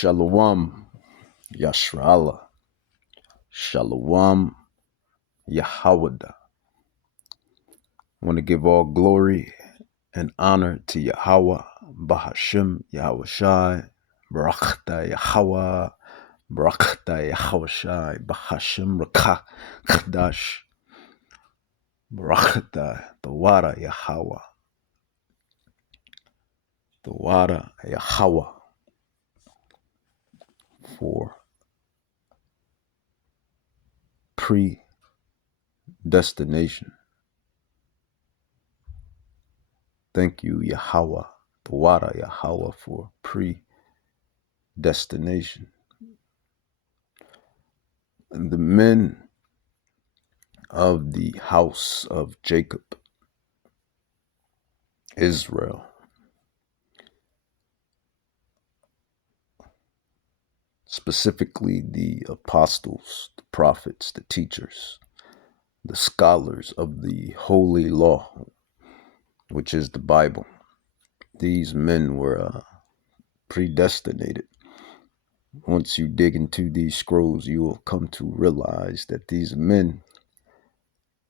Shalom, Yashra'Allah. Shalom, Yahawada. I want to give all glory and honor to Yahweh, Bahashim, Yahweh Shai, Barakta Yahweh, Barakta Yahweh Shai, Bahashim, Rakah, Chadash, Barakta, the Wada Yahweh, the Wada Yahweh, for predestination. Thank you, Yahweh, the Wada Yahweh, for predestination. And the men of the house of Jacob, Israel, specifically the apostles, the prophets, the teachers, the scholars of the holy law, which is the Bible. These men were predestinated. Once you dig into these scrolls, you will come to realize that these men,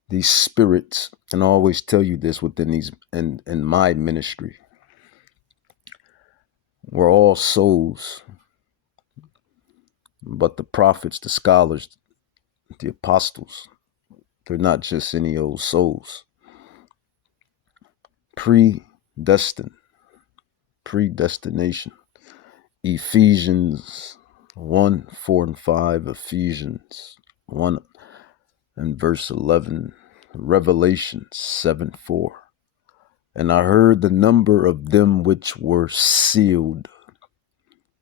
these spirits, and I always tell you this within these, in my ministry, we're all souls, but the prophets, the scholars, the apostles, they're not just any old souls. Predestination. Ephesians 1, 4, and 5, Ephesians 1 and verse 11, Revelation 7, 4. And I heard the number of them which were sealed,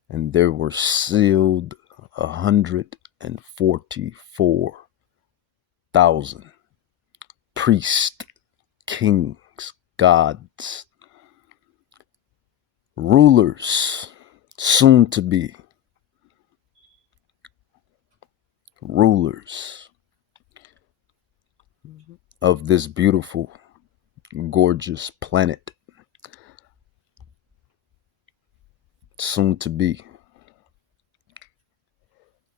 and there were sealed 144,000 priests, kings, gods, rulers, soon to be rulers of this beautiful, gorgeous planet, soon to be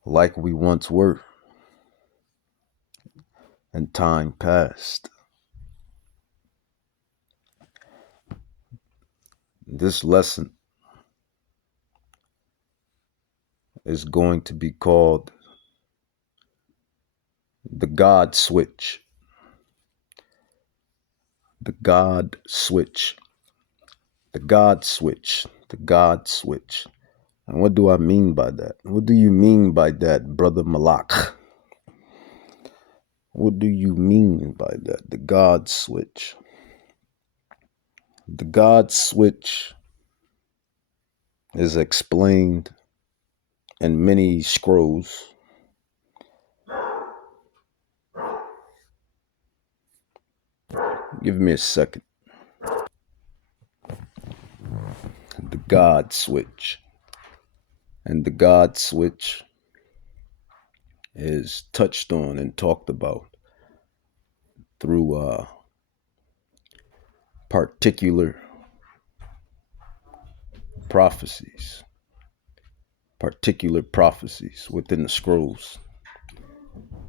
like we once were in time past. This lesson is going to be called the God Switch. The God Switch. The God Switch. The God Switch. And what do I mean by that? What do you mean by that, Brother Malak? What do you mean by that? The God Switch. The God Switch is explained in many scrolls. Give me a second. The God Switch. And the God Switch is touched on and talked about through particular prophecies within the scrolls.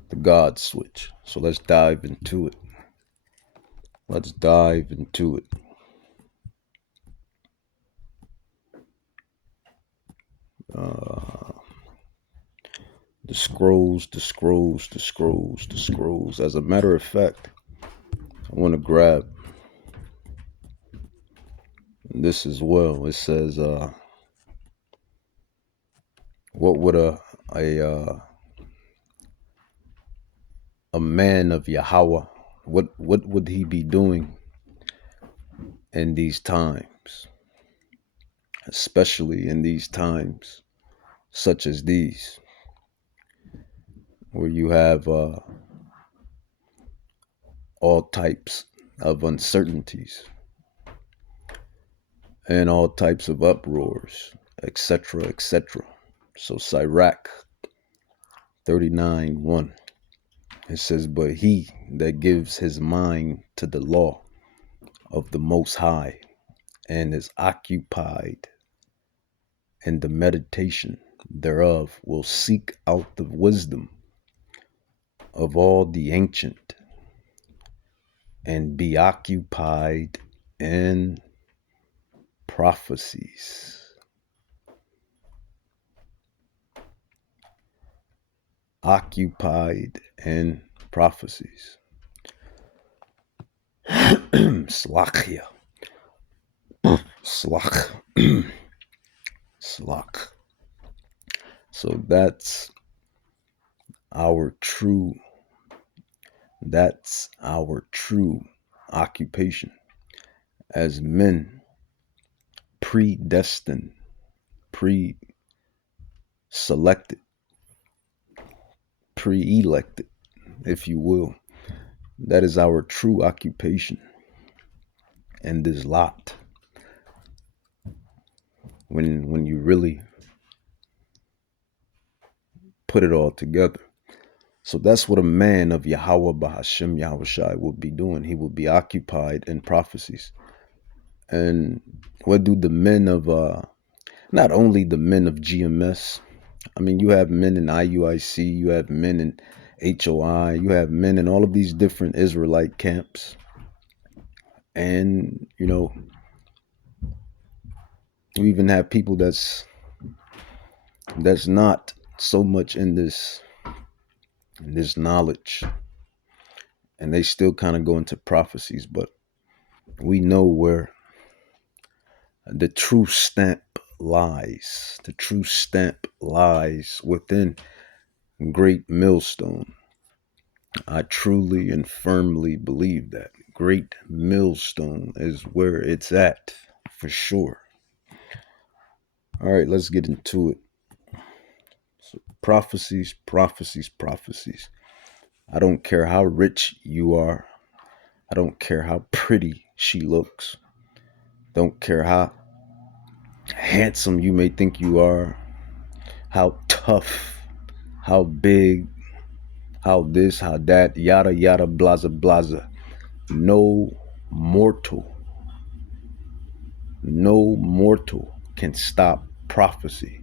The God Switch. So let's dive into it. The scrolls. As a matter of fact, I want to grab this as well. It says, what would a man of Yahweh, what would he be doing in these times, especially in these times such as these, where you have all types of uncertainties and all types of uproars, etc., etc. So Sirach 39:1, it says, but he that gives his mind to the law of the Most High and is occupied and the meditation thereof will seek out the wisdom of all the ancient and be occupied in prophecies. Occupied in prophecies. Slachia. Slach. Slach. So that's our true occupation as men, predestined, pre-selected, pre-elected, if you will. That is our true occupation in this lot. When you really put it all together. So that's what a man of Yahweh Bahashem Yahushai will be doing. He will be occupied in prophecies. And what do the men of, not only the men of GMS, I mean, you have men in IUIC, you have men in HOI, you have men in all of these different Israelite camps. And, you know, you even have people that's not so much in this knowledge, and they still kind of go into prophecies, but we know where the true stamp lies. The true stamp lies within Great Millstone. I truly and firmly believe that Great Millstone is where it's at, for sure. All right, let's get into it. So prophecies. I don't care how rich you are. I don't care how pretty she looks. Don't care how handsome you may think you are, how tough, how big, how this, how that, yada, yada, blaza, blaza. No mortal can stop prophecy.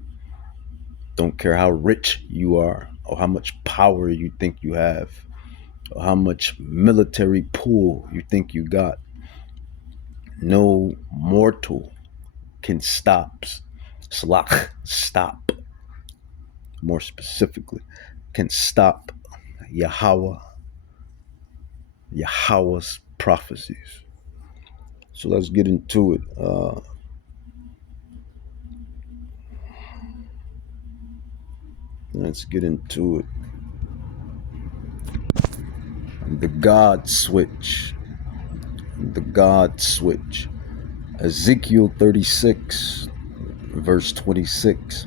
Don't care how rich you are or how much power you think you have or how much military pull you think you got. No mortal can stop, more specifically, can stop Yahweh's prophecies. So let's get into it. Let's get into it. The God switch. Ezekiel 36, verse 26.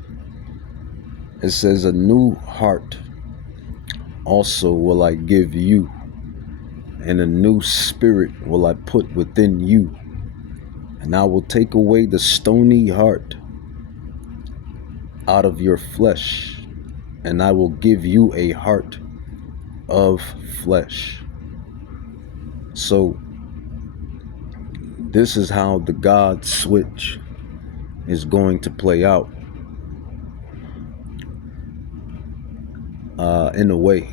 It says, "A new heart also will I give you, and a new spirit will I put within you. And I will take away the stony heart out of your flesh, and I will give you a heart of flesh." So this is how the God switch is going to play out. In a way,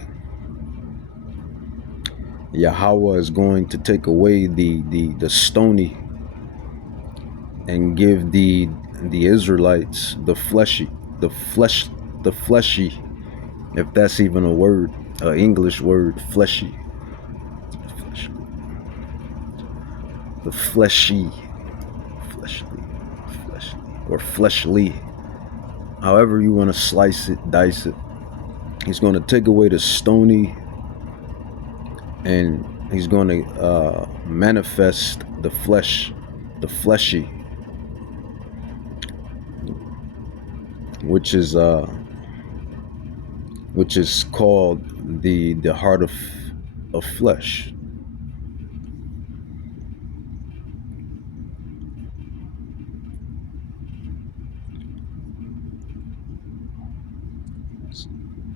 Yahweh is going to take away the stony and give the Israelites the fleshy, if that's even a word, an English word, fleshy, the fleshy, or fleshly, however you want to slice it, dice it. He's going to take away the stony, and he's going to manifest the flesh, the fleshy, which is called the heart of flesh.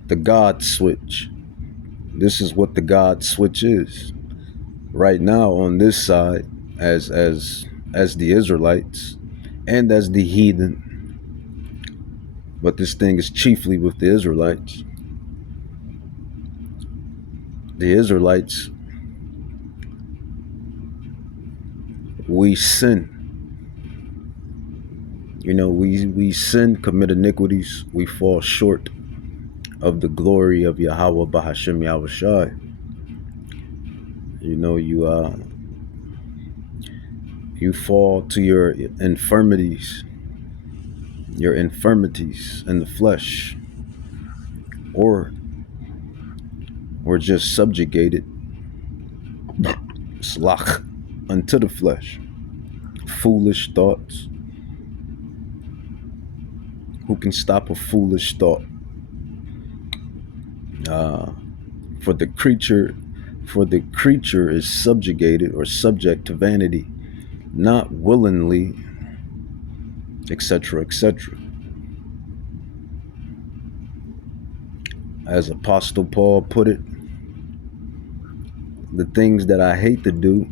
The God switch. This is what the God switch is. Right now on this side, as the Israelites and as the heathen, But this thing is chiefly with the Israelites. The Israelites, we sin. We sin, commit iniquities, we fall short of the glory of Yahweh Bahashem Yahushai. You fall to your infirmities in the flesh, or just subjugated, slach, unto the flesh. Foolish thoughts. Who can stop a foolish thought? For the creature is subjugated or subject to vanity, not willingly, etc., etc. As Apostle Paul put it, the things that I hate to do,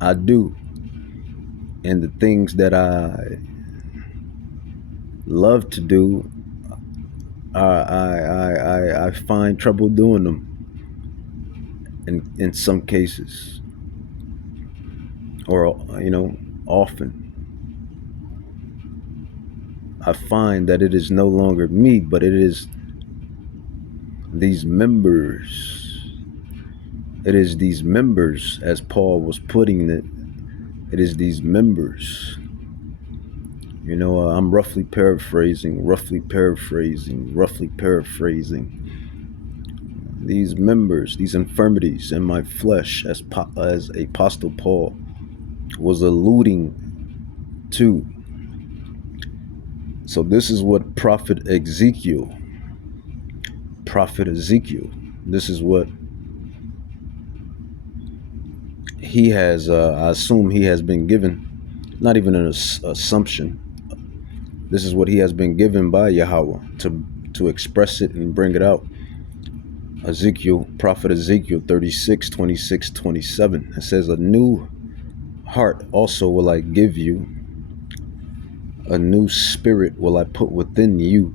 I do. And the things that I love to do, I find trouble doing them in some cases, or often. I find that it is no longer me, but it is these members. It is these members, as Paul was putting it. It is these members. I'm roughly paraphrasing. These members, these infirmities in my flesh, as Apostle Paul was alluding to. So this is what Prophet Ezekiel, this is what he has, I assume he has been given, not even an assumption. This is what he has been given by Yahweh to express it and bring it out. Prophet Ezekiel 36, 26, 27. It says, a new heart also will I give you. A new spirit will I put within you.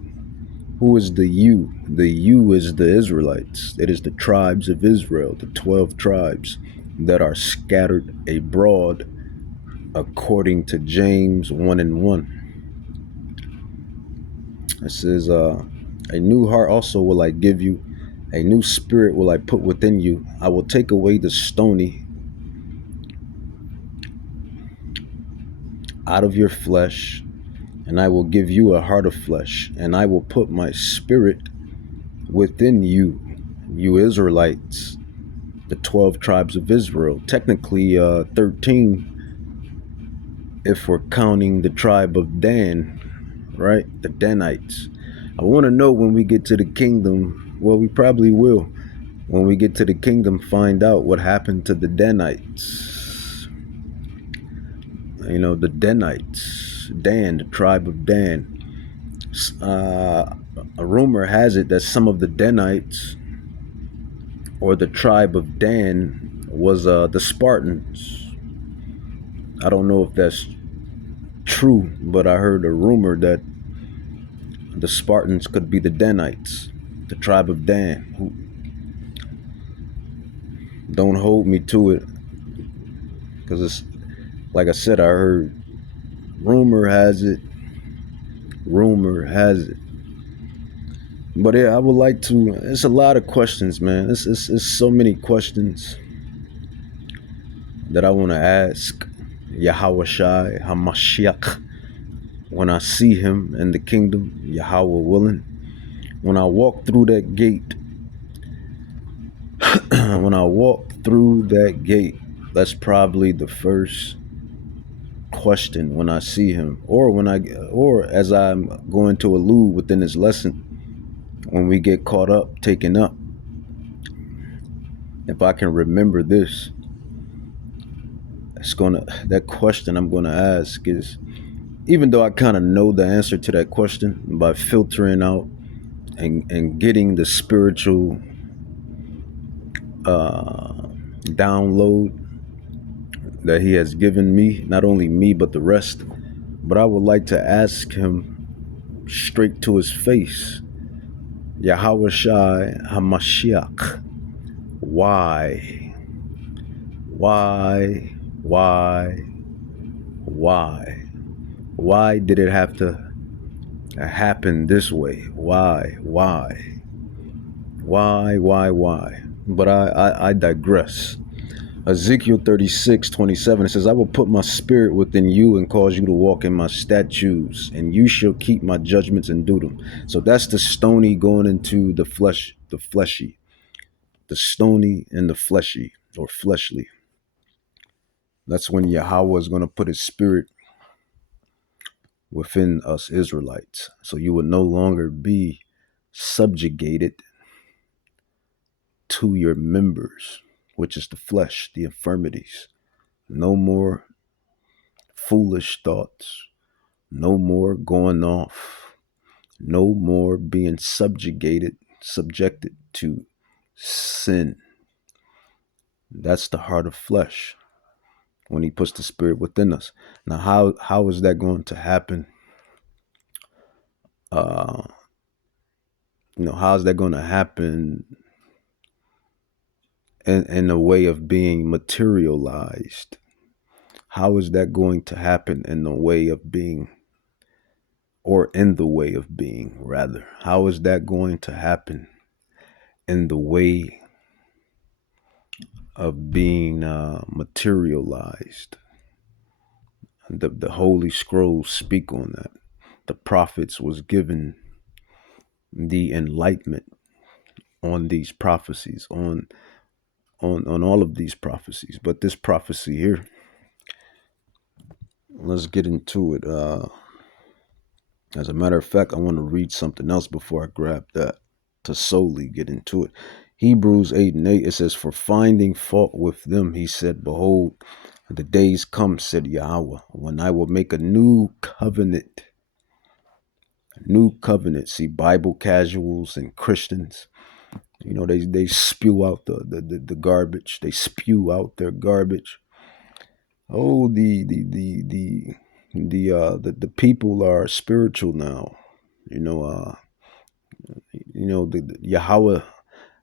Who is the you? The you is the Israelites. It is the tribes of Israel, the 12 tribes that are scattered abroad according to James 1:1. It says, a new heart also will I give you. A new spirit will I put within you. I will take away the stony out of your flesh, and I will give you a heart of flesh, and I will put my spirit within you, you Israelites, the 12 tribes of Israel. Technically 13 if we're counting the tribe of Dan, right? The Danites. I want to know when we get to the kingdom. Well, we probably will. When we get to the kingdom, find out what happened to the Danites. The Danites. Dan, the tribe of Dan. A rumor has it that some of the Danites, or the tribe of Dan, was the Spartans. I don't know if that's true, but I heard a rumor that the Spartans could be the Danites, the tribe of Dan. Don't hold me to it, because it's like I said, I heard rumor has it. But yeah, I would like to. It's a lot of questions, man. It's so many questions that I want to ask Yahushai HaMashiach when I see him in the kingdom, Yahweh willing. When I walk through that gate, that's probably the first question when I see him, or as I'm going to allude within this lesson, when we get caught up, taken up. If I can remember this, that question I'm gonna ask is, even though I kind of know the answer to that question by filtering out and getting the spiritual download that he has given me, not only me but the rest, but I would like to ask him straight to his face. Yahweh Shai HaMashiach. Why? Why? Why? Why? Why did it have to happen this way? Why? Why? Why? But I digress. Ezekiel 36:27, it says, I will put my spirit within you and cause you to walk in my statutes, and you shall keep my judgments and do them. So that's the stony going into the flesh, the fleshy, the stony and the fleshy or fleshly. That's when Yahweh is going to put his spirit within us Israelites. So you would no longer be subjugated to your members, which is the flesh, the infirmities. No more foolish thoughts. No more going off. No more being subjected to sin. That's the heart of flesh when he puts the spirit within us. Now, how is that going to happen? How is that going to happen in a way of being materialized? How is that going to happen in the way of being, or in the way of being, rather? How is that going to happen in the way of being materialized? The Holy Scrolls speak on that. The prophets was given the enlightenment on these prophecies, on all of these prophecies. But this prophecy here, let's get into it. As a matter of fact, I want to read something else before I grab that to solely get into it. Hebrews 8:8, it says, for finding fault with them, he said, behold, the days come, said Yahweh, when I will make a new covenant. New covenant. See, Bible casuals and Christians, they spew out the garbage. They spew out their garbage. Oh, the people are spiritual now. The Yahweh,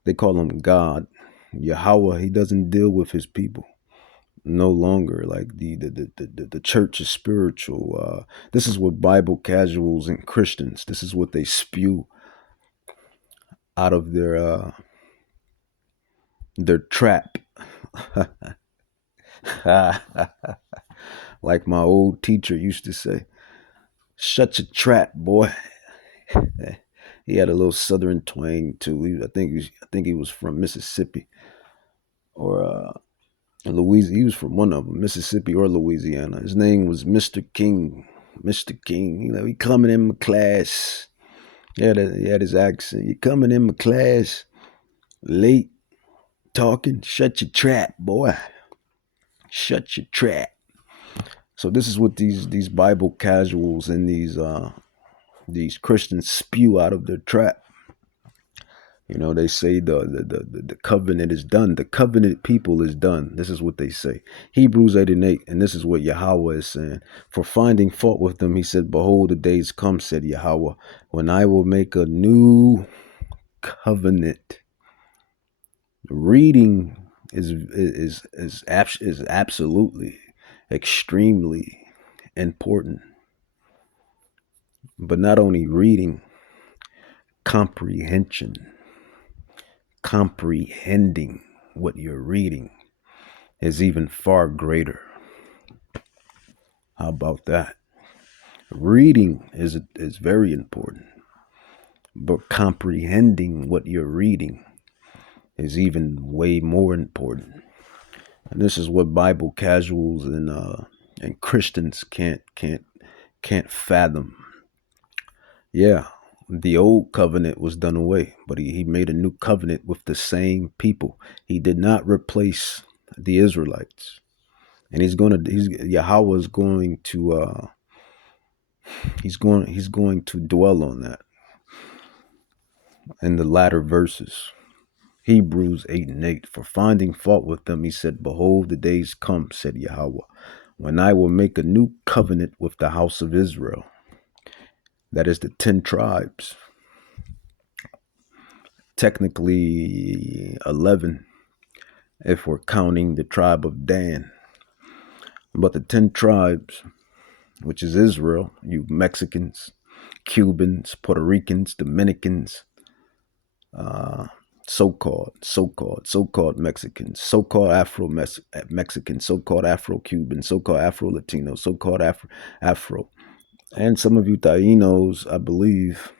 they call him God. Yahweh, he doesn't deal with his people no longer. Like the church is spiritual. This is what Bible casuals and Christians, this is what they spew out of their trap. Like my old teacher used to say, shut your trap, boy. He had a little southern twang too. I think he was from Mississippi or Louisiana. He was from one of them, Mississippi or Louisiana. His name was Mr. King. Mr. King. He coming in my class. He had his accent. You coming in my class late, talking. Shut your trap, boy. Shut your trap. So this is what these Bible casuals and these Christians spew out of their trap. They say the covenant is done. The covenant people is done. This is what they say. Hebrews 8:8, and this is what Yahweh is saying. For finding fault with them, he said, behold, the days come, said Yahweh, when I will make a new covenant. Reading is absolutely, extremely important. But not only reading, comprehending what you're reading is even far greater. How about that? Reading is very important, but comprehending what you're reading is even way more important. And this is what Bible casuals and Christians can't fathom. Yeah, the old covenant was done away, but he made a new covenant with the same people. He did not replace the Israelites. And Yahweh is going to he's going to dwell on that in the latter verses. Hebrews 8:8, for finding fault with them, he said, behold, the days come, said Yahweh, when I will make a new covenant with the house of Israel. That is the 10 tribes. Technically 11 if we're counting the tribe of Dan. But the 10 tribes, which is Israel, you Mexicans, Cubans, Puerto Ricans, Dominicans, so-called Mexicans, so-called Afro-Mexicans, so-called Afro-Cubans, so-called Afro-Latinos, so-called Afro, and some of you Tainos, I believe,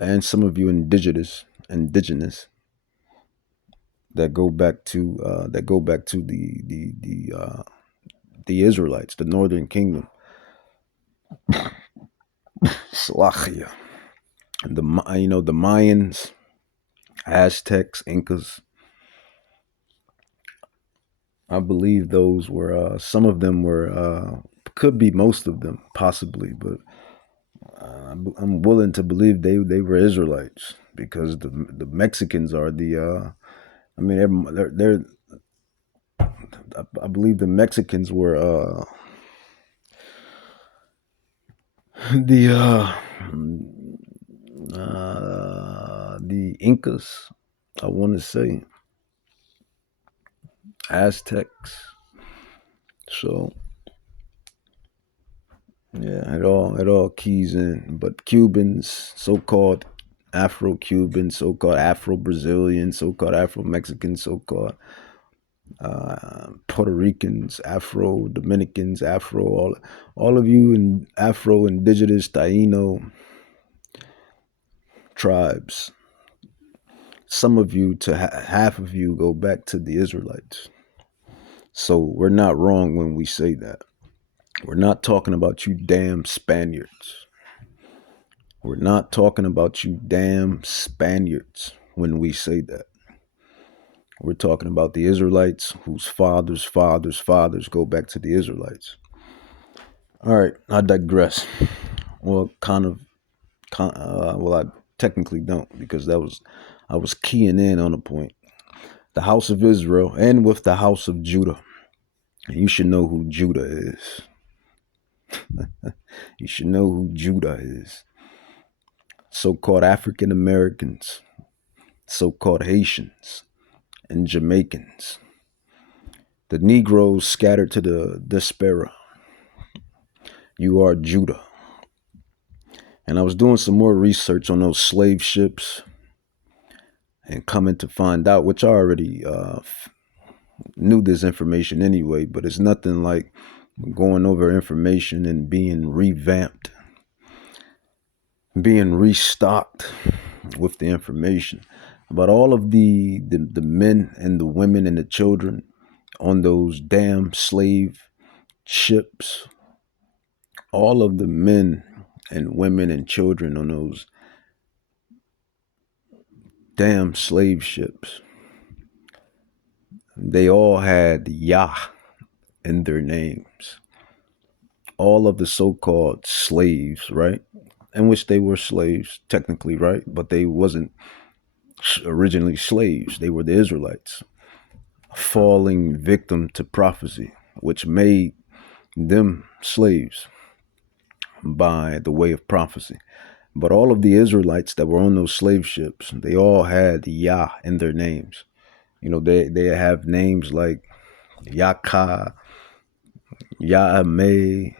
and some of you indigenous that go back to the Israelites, the Northern Kingdom, Salachia, the Mayans, Aztecs, Incas. I believe those were some of them were could be most of them possibly, but I'm willing to believe they were Israelites because the Mexicans are the I mean they're I believe the Mexicans were the Incas, I want to say Aztecs. So yeah, it all keys in. But Cubans, so-called Afro-Cubans, so-called Afro-Brazilians, so-called Afro-Mexicans, so-called Puerto Ricans, Afro Dominicans, all of you in Afro indigenous Taino tribes. Some of you to half of you go back to the Israelites. So we're not wrong when we say that. We're not talking about you damn Spaniards. We're not talking about you damn Spaniards when we say that. We're talking about the Israelites whose fathers go back to the Israelites. All right, I digress. Well, well, I technically don't because I was keying in on a point. The house of Israel and with the house of Judah. And you should know who Judah is. You should know who Judah is. So-called African Americans, so-called Haitians, and Jamaicans. The Negroes scattered to the diaspora. You are Judah. And I was doing some more research on those slave ships and coming to find out, which I already knew this information anyway, but it's nothing like going over information and being revamped, being restocked with the information about all of the men and the women and the children on those damn slave ships. All of the men and women and children on those damn slave ships, they all had Yah in their names. All of the so-called slaves, right? In which they were slaves, technically, right? But they wasn't originally slaves. They were the Israelites, falling victim to prophecy, which made them slaves by the way of prophecy. But all of the Israelites that were on those slave ships, they all had Yah in their names. You know, they have names like Yaka, Yahmeh,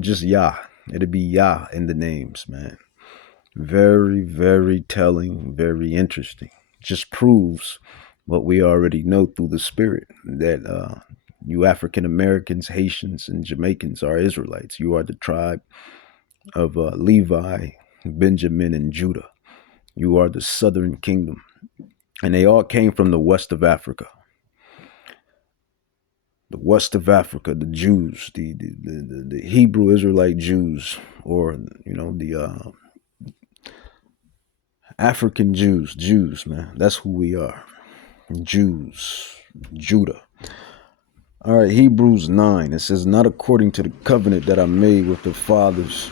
just Yah. It'd be Yah in the names, man. Very, very telling, very interesting. Just proves what we already know through the spirit, that you African Americans, Haitians, and Jamaicans are Israelites. You are the tribe of Levi, Benjamin, and Judah. You are the southern kingdom. And they all came from the west of Africa. The west of Africa, the Jews, the Hebrew Israelite Jews, or, the African Jews, man. That's who we are. Jews, Judah. All right, Hebrews 9. It says, not according to the covenant that I made with the fathers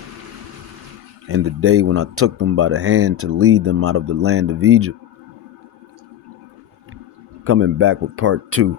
in the day when I took them by the hand to lead them out of the land of Egypt. Coming back with part 2.